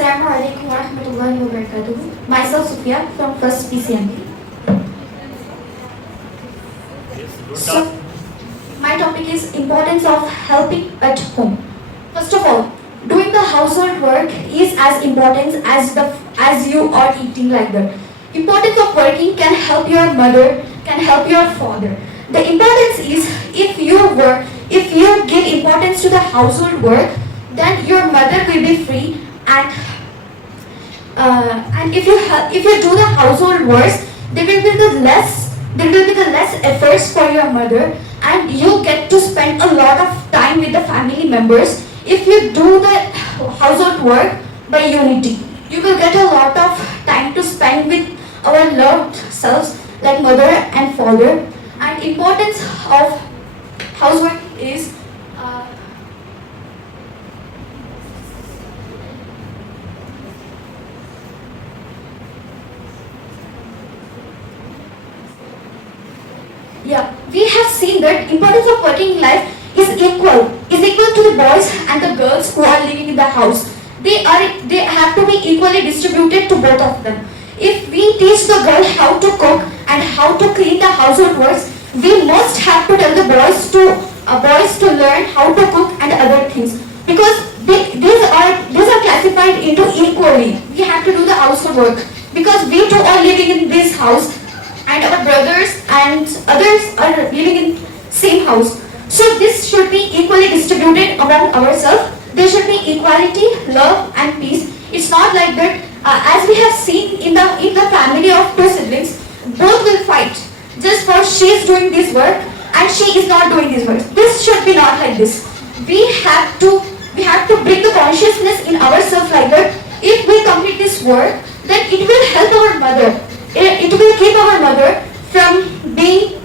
Assalamu alaikum wa rahmatullahi wa barakatuh. Myself Sufia from First PCMB. So, my topic is importance of helping at home. First of all, doing the household work is as important as you are eating like that. Importance of working can help your mother, can help your father. The importance is if you give importance to the household work, then your mother will be free and if you do the household works, there will be the less efforts for your mother, and you get to spend a lot of time with the family members. If you do the household work by unity, you will get a lot of time to spend with our loved selves like mother and father. And importance of housework is we have seen that importance of working life is equal to the boys and the girls who are living in the house. They have to be equally distributed to both of them. If we teach the girl how to cook and how to clean the household works, we must have to tell the boys to learn how to cook and other things, because these are classified into equally. We have to do the household work because we too are living in this house, and our brothers and others are living in same house. So this should be equally distributed among ourselves. There should be equality, love and peace. It's not like that. As we have seen in the family of two siblings, both will fight just for she is doing this work and she is not doing this work. This should be not like this. We have to bring the consciousness in ourselves like that. If we complete this work, then it will help our mother. It will keep our mother from being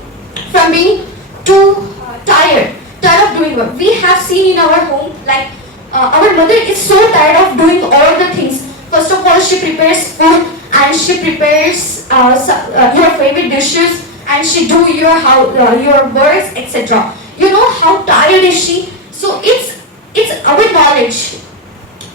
too tired of doing work. We have seen in our home like our mother is so tired of doing all the things. First of all, she prepares food and she prepares your favorite dishes and she do your works, etc. You know how tired is she? So it's our knowledge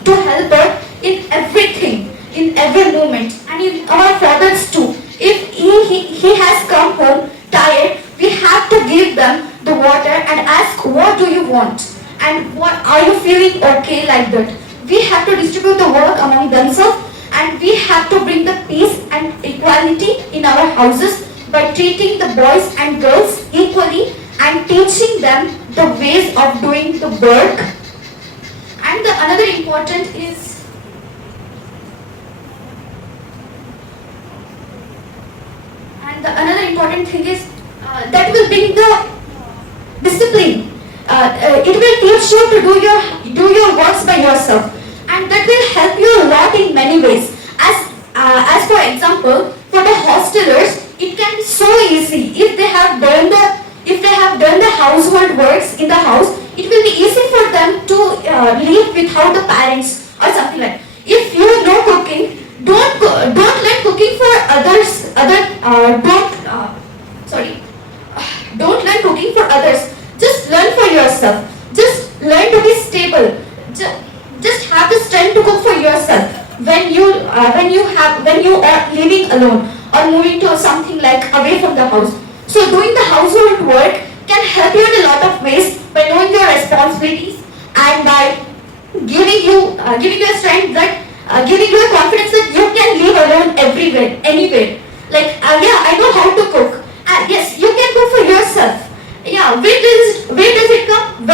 to help her in everything, in every moment, and in our fathers too. If he has come home tired, we have to give them the water and ask, what do you want? And what are you feeling okay like that? We have to distribute the work among themselves, and we have to bring the peace and equality in our houses by treating the boys and girls equally and teaching them the ways of doing the work. And the another important thing is that will bring the discipline. It will teach you to do your works by yourself, and that will help you a lot in many ways. As for example, for the hostelers, it can be so easy if they have done the household works in the house. It will be easy for them to live without the parents or something like. If you know cooking, don't learn cooking for others. Don't learn cooking for others. Just learn for yourself. Just learn to be stable. Just have the strength to cook for yourself when you are living alone or moving to something like away from the house. So doing the household work can help you in a lot of ways by knowing your responsibilities and by giving you a strength that giving you a confidence that you can live alone everywhere, anywhere. Like I know how to cook. Yes, you can cook for yourself. Yeah, where does it come?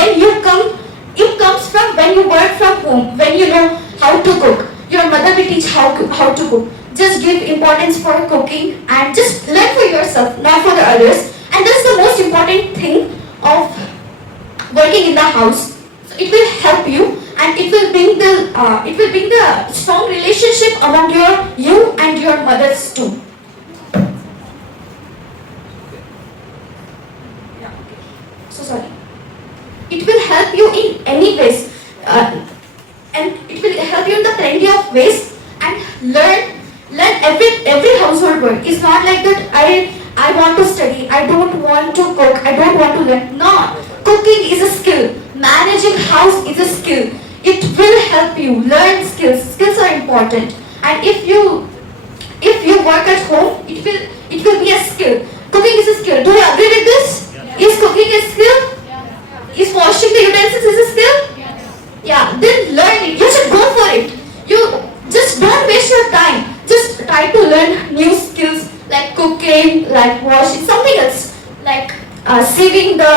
It comes from when you work from home, when you know how to cook. Your mother will teach how to cook. Just give importance for cooking and just learn for yourself, not for the others. And that's the most important thing of working in the house. So it will help you, and it will bring the strong relationship among you and your mothers too. So sorry. It will help you in any ways, and it will help you in the plenty of ways. And learn every household work. It's not like that. I want to study. I don't want to cook. I don't want to learn. No, cooking is a skill. Managing house is a skill. it will help you learn skills. Skills are important, and if you work at home, it will be a skill. Cooking is a skill. Do you agree with this? Yeah. Is cooking a skill? Is washing the utensils is a skill? Yeah, then learn it. You should go for it. You just don't waste your time. Just try to learn new skills like cooking, like washing, something else, like sieving the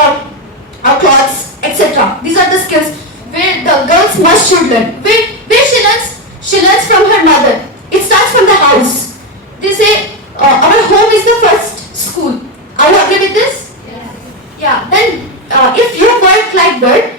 clothes, etc. These are the skills where the girls must should learn. Where she learns? She learns from her mother. It starts from the house. They say our home is the first school. Are you agree with this? Yeah. Then if you work like that,